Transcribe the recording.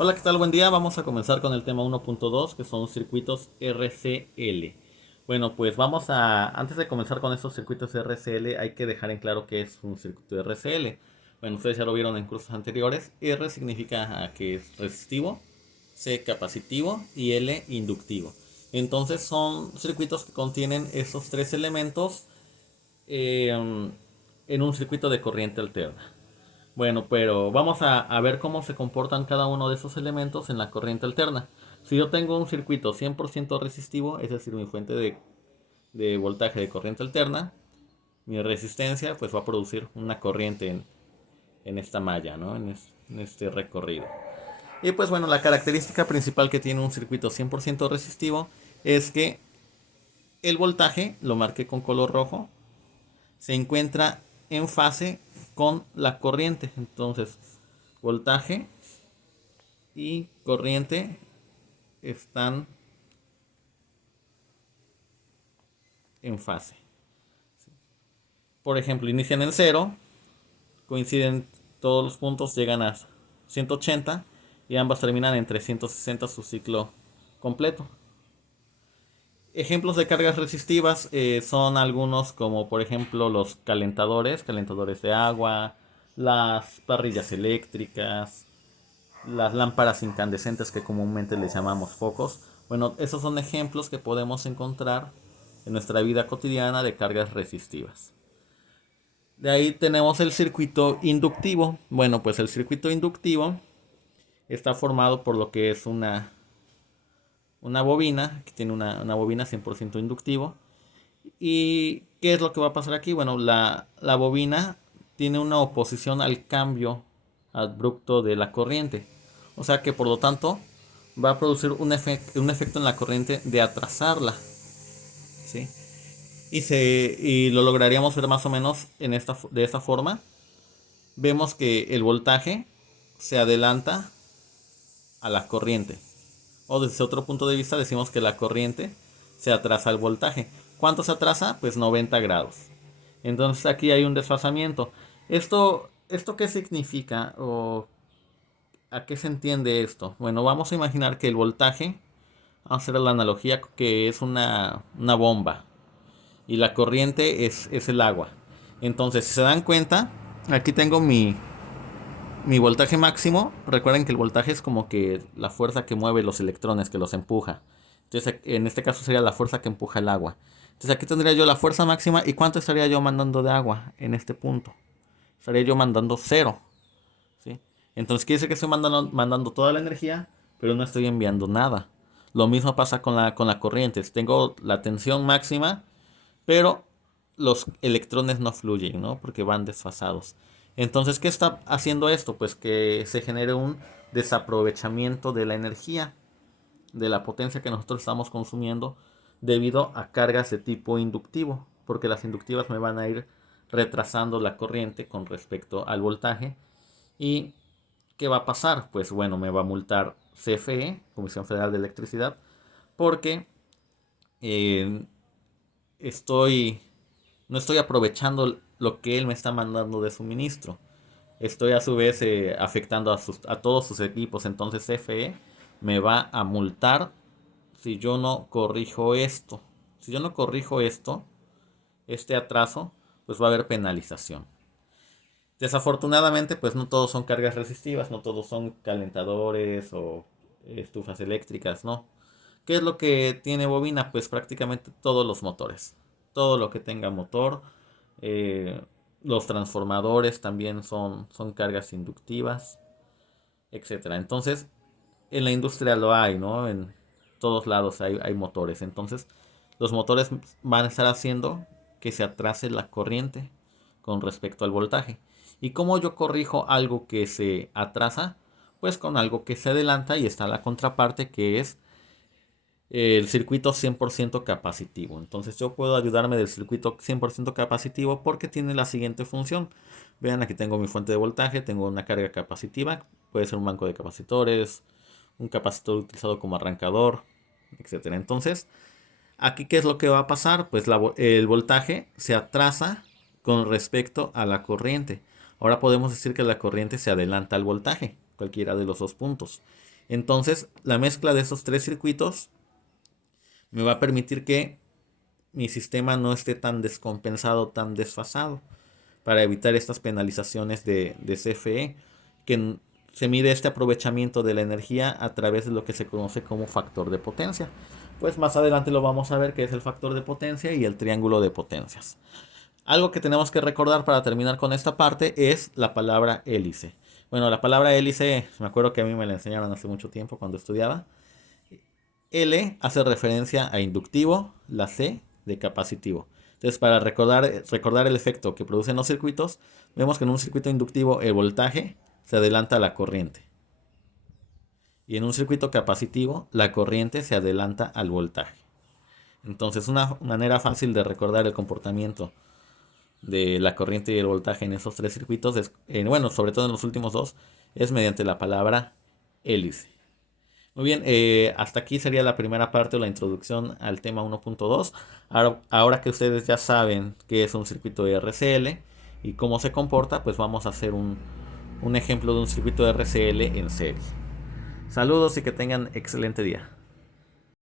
Hola, ¿qué tal? Buen día. Vamos a comenzar con el tema 1.2, que son circuitos RCL. Bueno, pues antes de comenzar con estos circuitos RCL, hay que dejar en claro qué es un circuito RCL. Bueno, ustedes ya lo vieron en cursos anteriores. R significa que es resistivo, C capacitivo y L inductivo. Entonces son circuitos que contienen esos tres elementos eh, en un circuito de corriente alterna. Bueno, pero vamos a ver cómo se comportan cada uno de esos elementos en la corriente alterna. Si yo tengo un circuito 100% resistivo, es decir, mi fuente de voltaje de corriente alterna, mi resistencia pues va a producir una corriente en esta malla, ¿no? En este recorrido. Y pues bueno, la característica principal que tiene un circuito 100% resistivo es que el voltaje, lo marqué con color rojo, se encuentra en fase con la corriente. Entonces, voltaje y corriente están en fase. Por ejemplo, inician en cero, coinciden todos los puntos, llegan a 180 y ambas terminan en 360 su ciclo completo. Ejemplos de cargas resistivas son algunos como por ejemplo los calentadores de agua, las parrillas eléctricas, las lámparas incandescentes que comúnmente les llamamos focos. Bueno, esos son ejemplos que podemos encontrar en nuestra vida cotidiana de cargas resistivas. De ahí tenemos el circuito inductivo. Bueno, pues el circuito inductivo está formado por lo que es una bobina, que tiene una bobina 100% inductivo. ¿Y qué es lo que va a pasar aquí? Bueno, la bobina tiene una oposición al cambio abrupto de la corriente. O sea que por lo tanto va a producir un efecto en la corriente de atrasarla. ¿Sí? Y lo lograríamos ver más o menos de esta forma. Vemos que el voltaje se adelanta a la corriente. O desde otro punto de vista decimos que la corriente se atrasa al voltaje. ¿Cuánto se atrasa? Pues 90 grados. Entonces aquí hay un desfasamiento. ¿Esto qué significa? ¿O a qué se entiende esto? Bueno, vamos a imaginar que el voltaje, vamos a hacer la analogía que es una bomba. Y la corriente es el agua. Entonces, si se dan cuenta, aquí tengo mi voltaje máximo. Recuerden que el voltaje es como que la fuerza que mueve los electrones, que los empuja. Entonces, en este caso sería la fuerza que empuja el agua. Entonces, aquí tendría yo la fuerza máxima. ¿Y cuánto estaría yo mandando de agua en este punto? Estaría yo mandando cero. ¿Sí? Entonces, quiere decir que estoy mandando toda la energía, pero no estoy enviando nada. Lo mismo pasa con la corriente. Tengo la tensión máxima, pero los electrones no fluyen, ¿no? Porque van desfasados. Entonces, ¿qué está haciendo esto? Pues que se genere un desaprovechamiento de la energía, de la potencia que nosotros estamos consumiendo debido a cargas de tipo inductivo, porque las inductivas me van a ir retrasando la corriente con respecto al voltaje. ¿Y qué va a pasar? Pues bueno, me va a multar CFE, Comisión Federal de Electricidad, porque eh, estoy no estoy aprovechando lo que él me está mandando de suministro. Estoy a su vez afectando a todos sus equipos. Entonces CFE me va a multar si yo no corrijo esto. Si yo no corrijo esto, este atraso, pues va a haber penalización. Desafortunadamente, pues no todos son cargas resistivas, no todos son calentadores o estufas eléctricas, no. ¿Qué es lo que tiene bobina? Pues prácticamente todos los motores. Todo lo que tenga motor. eh, los transformadores también son cargas inductivas, etcétera. Entonces, en la industria lo hay, ¿no? En todos lados hay motores. Entonces, los motores van a estar haciendo que se atrase la corriente con respecto al voltaje. ¿Y cómo yo corrijo algo que se atrasa? Pues con algo que se adelanta y está la contraparte que es el circuito 100% capacitivo. Entonces yo puedo ayudarme del circuito 100% capacitivo porque tiene la siguiente función. Vean, aquí tengo mi fuente de voltaje, tengo una carga capacitiva, puede ser un banco de capacitores, un capacitor utilizado como arrancador, etcétera. Entonces, aquí ¿qué es lo que va a pasar? Pues el voltaje se atrasa con respecto a la corriente. Ahora podemos decir que la corriente se adelanta al voltaje. cualquiera de los dos puntos. Entonces, la mezcla de esos tres circuitos me va a permitir que mi sistema no esté tan descompensado, tan desfasado, para evitar estas penalizaciones de CFE, que se mide este aprovechamiento de la energía a través de lo que se conoce como factor de potencia. Pues más adelante lo vamos a ver, que es el factor de potencia y el triángulo de potencias. Algo que tenemos que recordar para terminar con esta parte es la palabra hélice. Bueno, la palabra hélice, me acuerdo que a mí me la enseñaron hace mucho tiempo cuando estudiaba. L hace referencia a inductivo, la C de capacitivo. Entonces, para recordar el efecto que producen los circuitos, vemos que en un circuito inductivo el voltaje se adelanta a la corriente. Y en un circuito capacitivo, la corriente se adelanta al voltaje. Entonces, una manera fácil de recordar el comportamiento de la corriente y el voltaje en esos tres circuitos, bueno, sobre todo en los últimos dos, es mediante la palabra hélice. Muy bien, hasta aquí sería la primera parte o la introducción al tema 1.2. Ahora que ustedes ya saben qué es un circuito de RCL y cómo se comporta, pues vamos a hacer un ejemplo de un circuito de RCL en serie. Saludos y que tengan excelente día.